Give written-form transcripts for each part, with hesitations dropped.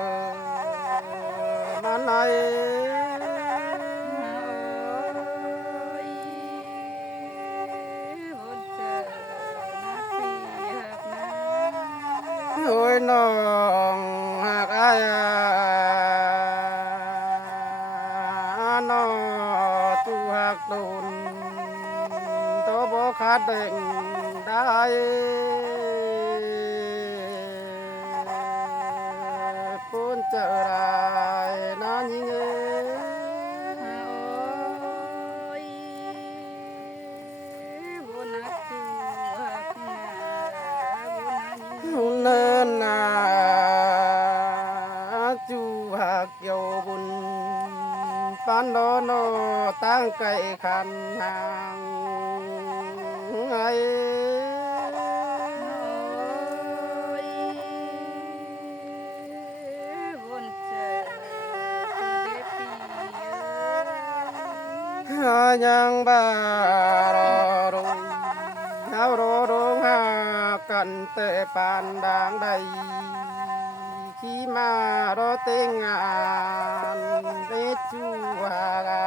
อมันไอโอ้ยน้องหากอายน้องตูหักโดนตัวบ่ขาดเด้งได้ปูนเจอได้น้ายิงเนินนาจูหักโยบุญปันโนโนตั้งไก่ขันหางไอยังบ้ารอรุงเอารอรุงหากันแต่ปานด่างใดขี่มารอเต็งงานเดจูหากา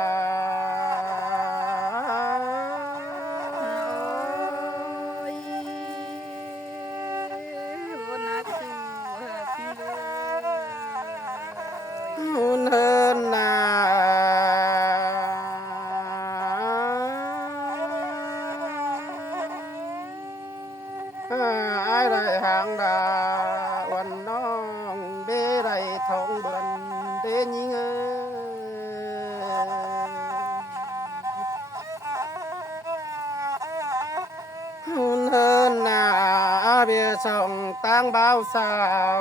หุ่นเฮินนาไอ้ไรหางดาวันน้องเบไรทองเบิ่นเดยิงหุ่นเฮินนาเบียส่องตั้งเบาสา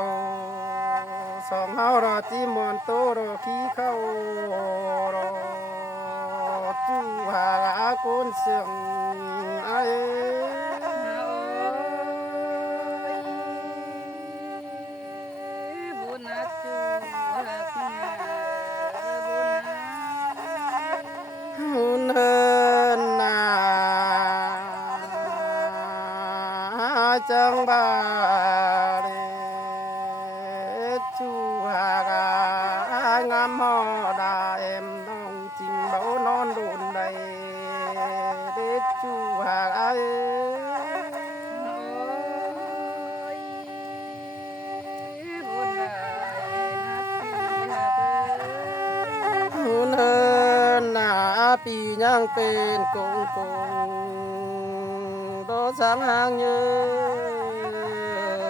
วสองเฮารอจีมอนโตรอขี้เข้ารอจูหาอากุนเสียงไอหุ่นเฮินนาจังบาเรจูหากางามหอดาเอ็มน้องจริงเบานอนดุนใดเดจูหากหุ่นเฮินนาปียังเป็นกงกงโดสังหางเยอ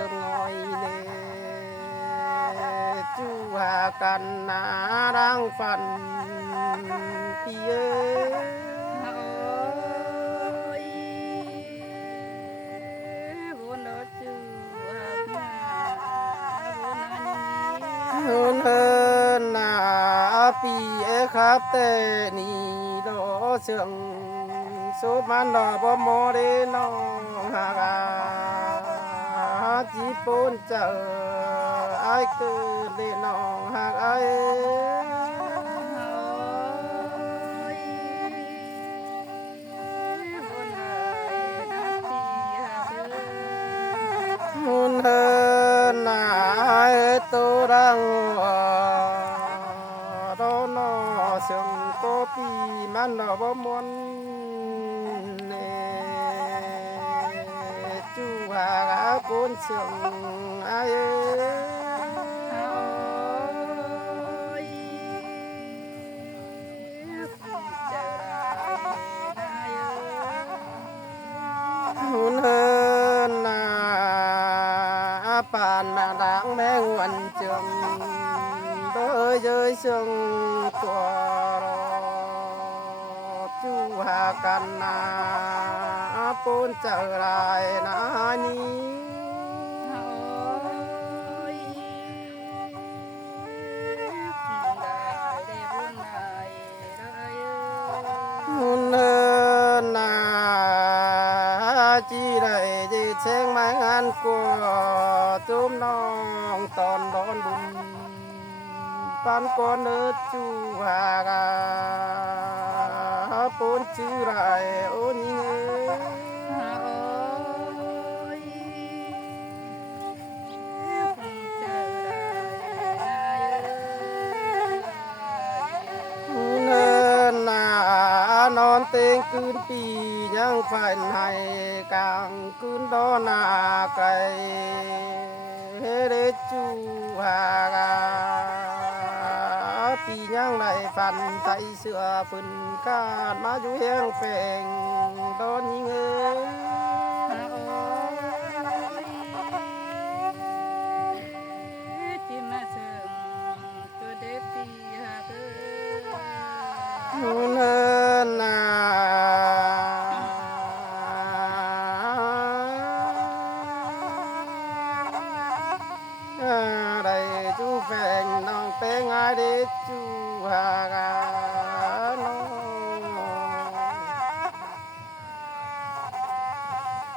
ะงอยเลจูหากันนารังฟันปีเยหุ่นเฮินนาปีเอครับแต่นี่โดเชิงสุดมันดอกบ่โมเดน้องหากาจีปูนเจอไอ้คือเดน้องหากไอหุ่นเฮินนาตูรังโดนอเชิงโกปีมันดอกบ่มวนจูหากุนเสียงไอหุ่นเฮินนาปานมาดังแมงวันเจิงโดยเย้ยเสียงตัวรอจูหากันนาปูนเจอไรนานี้หุ่นเฮินนาจีได้จีเชงไม้งานกัวจุ่มน้องตอนโดนบุญปันก้อนเนื้อจูหากาปูนชื่อไรโอ้ยิงห คืนปียังฝ่ายให้กลางคืนดอนาไกลเฮเดจูหากาปียังไหลฟันไทยเสือฝืนกาดมาอยู่เฮียงแฝงดอนยิงเอ้จิมาเสิงตัวเด็กปีหาเด้อ เนินนาได้จูแฝงน้องเป็นไงเด็กจูหากาน้อง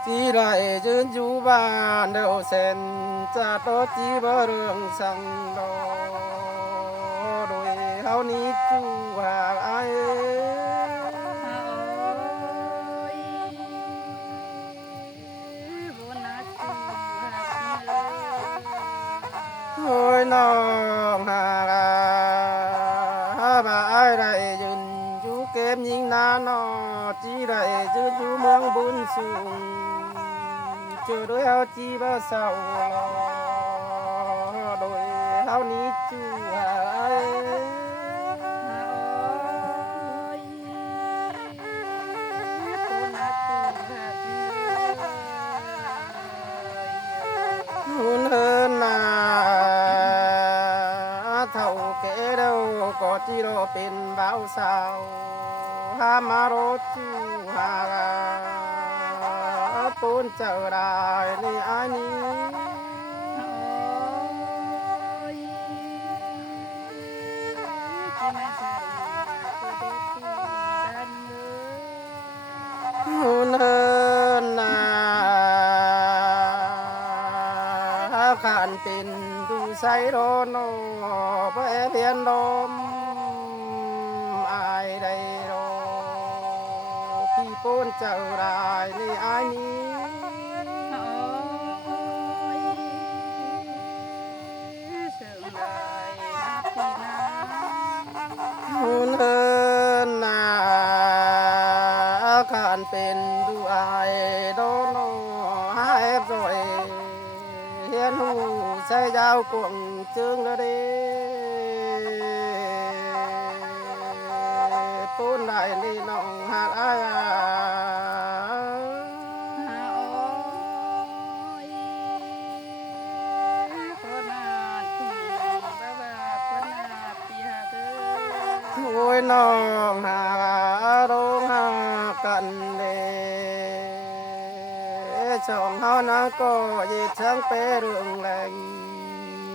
จีไรยืนอยู่บ้านเดียวเส้นจะโตจีบ่เรื่องสังดอโดยเฮานี้จูหากอาย โอ้ยน้องหากาบ่ายได้ยืนอยู่เก็บยิงนานอจีได้ยืนอยู่เมืองบุญสูงเจอด้วยเฮาจีบ่เศร้าโดยเฮานี้จูหายหุ่นเฮินนาเท่าแก่เด้อก็จีรอเป็นบ่าวสาวหามารถจูหากาปูนเจอได้ในอันนี้ หุ่นเฮินนาขานเป็นดูใสโรโนเพื่อเพียนลมอายได้โรพี่ปูนเจ้าได้ในอันนี้หุ่นเฮินนาขานเป็นดูอายโดโนหายรอยเฮียนหูใส่ยาวกวงจึงละเดปูนได้นี่น้องหาดอายโอ้ยน้องหาโรงหากันเดช่องเฮานะก็ยีดช่างเปเรื่องแรง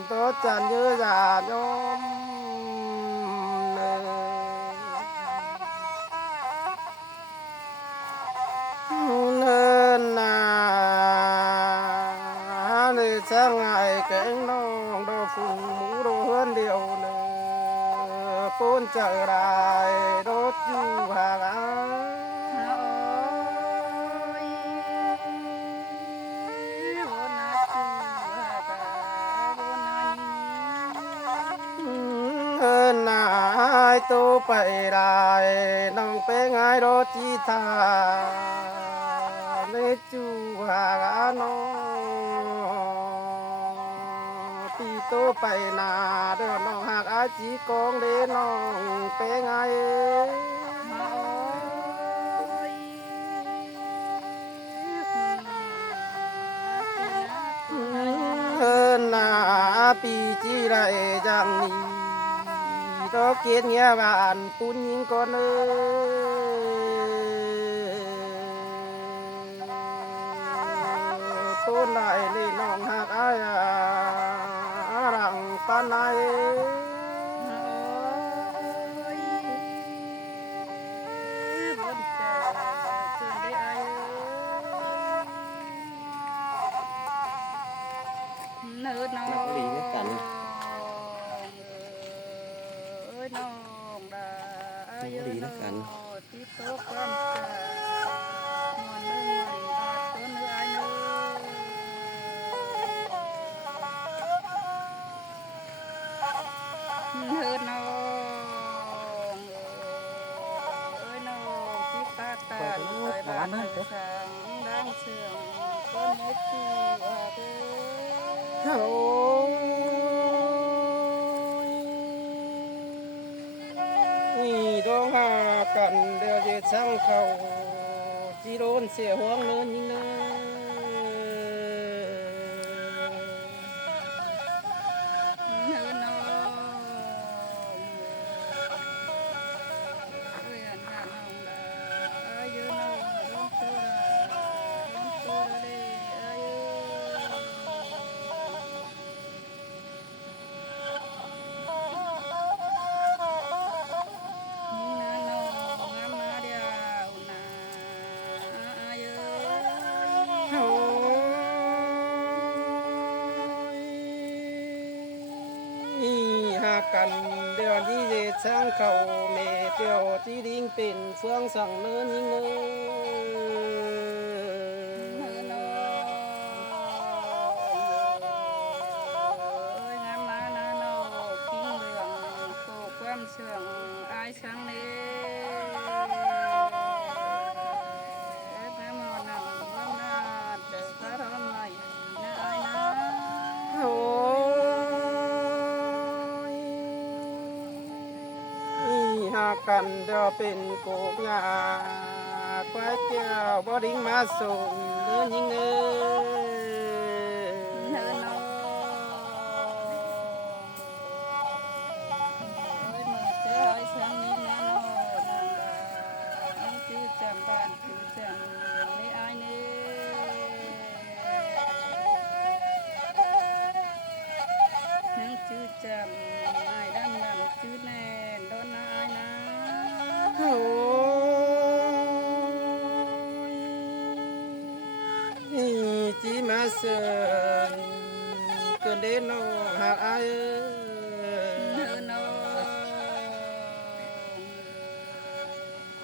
โตจันยื้อหยาโยมเนเนินนาในช่างไงแกงน้องดอกฝุ่งหมูโดเฮือนเดียวเนปูนเจอได้รถอยู่ห่างอาเอินนายตูไปได้น้องเป็นไงรถจีทาในจูห่างอาน้องปีโตไปนาเดินน้องหากอาจีกองเดน้องเป็นไงเอินนาปีจีไรจังนี้ตอเกียนเงียบานปุญญิงก่อนเอปูนได้นี่น้องหากอายรังปานไหนน้องดีนะกันน้องดีนะกันที่โต๊ะความจะมวนเมื่อยต้นเนื้อไอ้เนื้อน้องน้องที่ตาตา องหากันเดี๋ยวจะช่างเขาจีโดนเสียห่วงเนินยิ่งเนิน เนินน้องเอ้ยอันนั้นน้องดาอายุน้องร้องตัวร้องตัวเด้อายุยิ่งนั้นน้องงามมาเดียวนาอายุ โอ้ยหากันเดี๋ยวนี้จะช่างเขาเมเตียวที่ดิ้งเป็นเฟืองสั่งเนินยิ่งเนิ เนิน น น้องเอ้ยงามมานาน้องกิ้งเหลืองโตความเสื่องอายสังเนเอ็ดแม่หมอนังว่านาจะสะท้อนใหม่นะอายนะ โอ้ยหากันเดี๋ยวเป็นโกกงาควายแก้วบ่ดิ้งมาส่งเนินยิ่งเนิ เนิน น น้องเอ้ยมือเจ้าไอ้สังนี้นะน้องนังดาไอ้จื้อจำบ้านจื้อจำไม่อายนี่นึกจื้อจำอายดำดำจื้อแน่โดนนะอายนะ โอ้ยจีมาเสิร์นเกินเด่นโนหาอาย เนินน้อง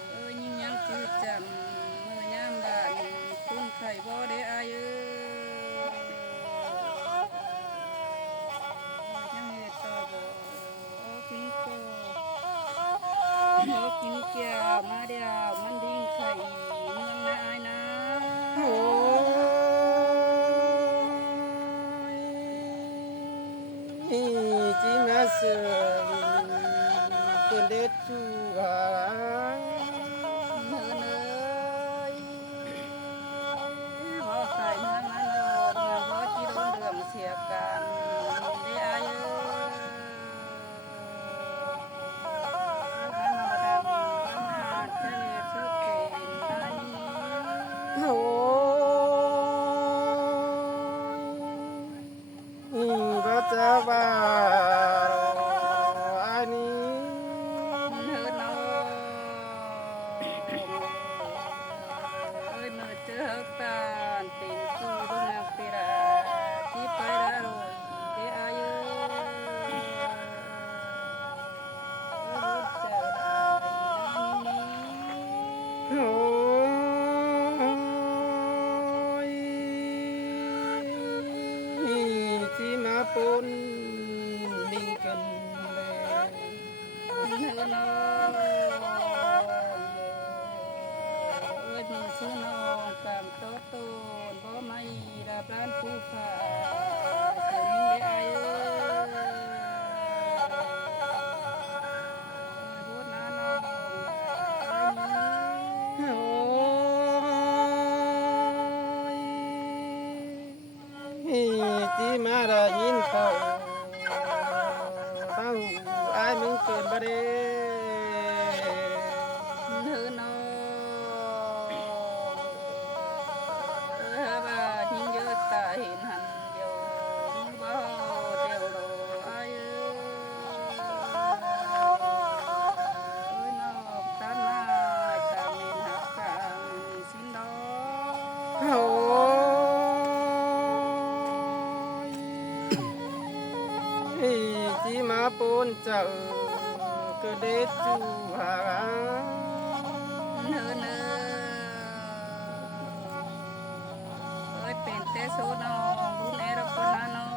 เอ้ยยิ่งยังจื้อจำมือยามบ้านคุณไข่บ่ได้อายเอ้ย ยังเฮ็ดต่อบ่โอ้กินโกโอ้กินแก้วมาเดียวมันดิ้งไข่เมืองนาอายนะ โอ้ยจีมาเสิร์นเกินเด็ดจูหา เนินเอ้ยบ่ไข่เมืองมันโลดเมืองบ่จิโดนเรื่องเสียกันได้อายเอ้ยอันบ่ดังอันหาทะเลสุดเป็นอันนี้ โอ้ยบ่จะว่าอันนี้ เนินน้องเอ้ยมือเจอตานเป็นคู่เบิ่งอักติราที่ไปละโรยได้อายุเอ้ยเจอได้นี่ โอ้ยจีมาปนมิงกันเลย เนินน้องเอ้ยมือซื้อน้องตามโต๊ะตูนบ่มาอีรับร้านผู้ฝ่าเสียงได้อายุ พูดนะน้องไอ้นี้ โอ้ยจีมาได้ยินเขาเต้าอายมึงเกินบ่ได้ เธอน้องบ่าทิ้งเยอะตาเห็นหันเดียวบ่เดียวโลไอ้เอ้ยน้องตาหน้าตาเมนหักกลางสินดอ โอ้ยจีมาปนเจ้าก็เด็ดจูหา เนื้อเนื้อเอ้ยเป็นแต่โซน้องบุญเอรคนนะน้อง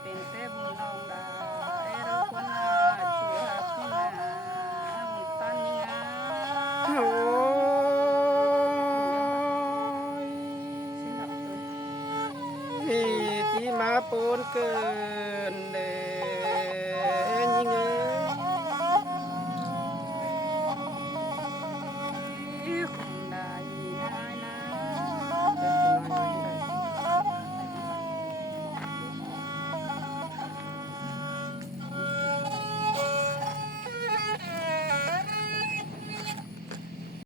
เป็นแต่บุญน้องดาเอรคนนะจูหาพี่นาบุญตันนิงา โอ้ย สิหลับตัว พี่ที่มาปนเกินเด